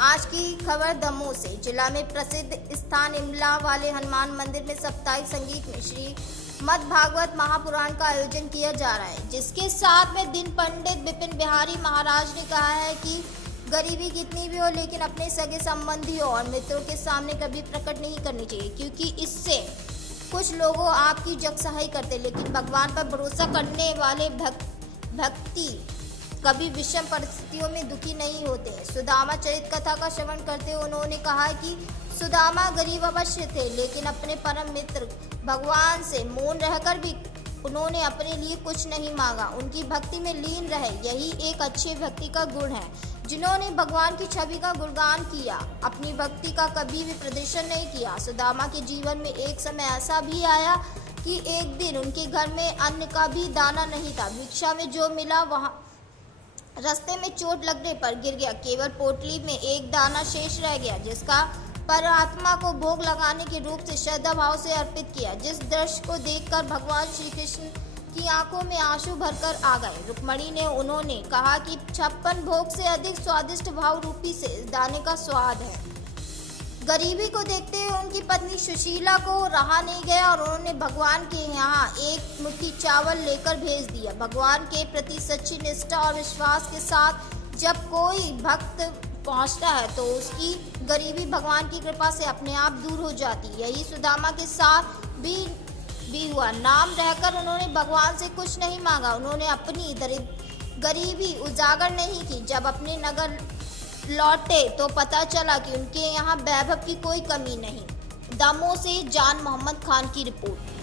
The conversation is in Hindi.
आज की खबर दमोह से। जिला में प्रसिद्ध स्थान इमला वाले हनुमान मंदिर में साप्ताहिक संगीत में श्री मद भागवत महापुराण का आयोजन किया जा रहा है, जिसके साथ में दिन पंडित विपिन बिहारी महाराज ने कहा है कि गरीबी कितनी भी हो लेकिन अपने सगे संबंधियों और मित्रों के सामने कभी प्रकट नहीं करनी चाहिए, क्योंकि इससे कुछ लोगों आपकी जगसहाई करते, लेकिन भगवान पर भरोसा करने वाले भक्ति कभी विषम परिस्थितियों में दुखी नहीं होते। सुदामा चरित कथा का श्रवण करते हुए उन्होंने कहा कि सुदामा गरीब अवश्य थे, लेकिन अपने परम मित्र भगवान से मौन रहकर भी उन्होंने अपने लिए कुछ नहीं मांगा। उनकी भक्ति में लीन रहे, यही एक अच्छे भक्ति का गुण है। जिन्होंने भगवान की छवि का गुणगान किया, अपनी भक्ति का कभी भी प्रदर्शन नहीं किया। सुदामा के जीवन में एक समय ऐसा भी आया कि एक दिन उनके घर में अन्न का भी दाना नहीं था। भिक्षा में जो मिला वहाँ रास्ते में चोट लगने पर गिर गया, केवल पोटली में एक दाना शेष रह गया, जिसका परमात्मा को भोग लगाने के रूप से श्रद्धा भाव से अर्पित किया। जिस दृश्य को देखकर भगवान श्री कृष्ण की आंखों में आंसू भरकर आ गए। रुक्मणी ने उन्होंने कहा कि 56 भोग से अधिक स्वादिष्ट भाव रूपी से इस दाने का स्वाद है। गरीबी को देखते हुए उनकी पत्नी सुशीला को रहा नहीं गया और उन्होंने भगवान के यहाँ एक मुट्ठी चावल लेकर भेज दिया। भगवान के प्रति सच्ची निष्ठा और विश्वास के साथ जब कोई भक्त पहुँचता है तो उसकी गरीबी भगवान की कृपा से अपने आप दूर हो जाती। यही सुदामा के साथ भी हुआ। नाम रहकर उन्होंने भगवान से कुछ नहीं मांगा। उन्होंने अपनी गरीबी उजागर नहीं की। जब अपने नगर लौटे तो पता चला कि उनके यहाँ वैभव की कोई कमी नहीं। दमोह से जान मोहम्मद खान की रिपोर्ट।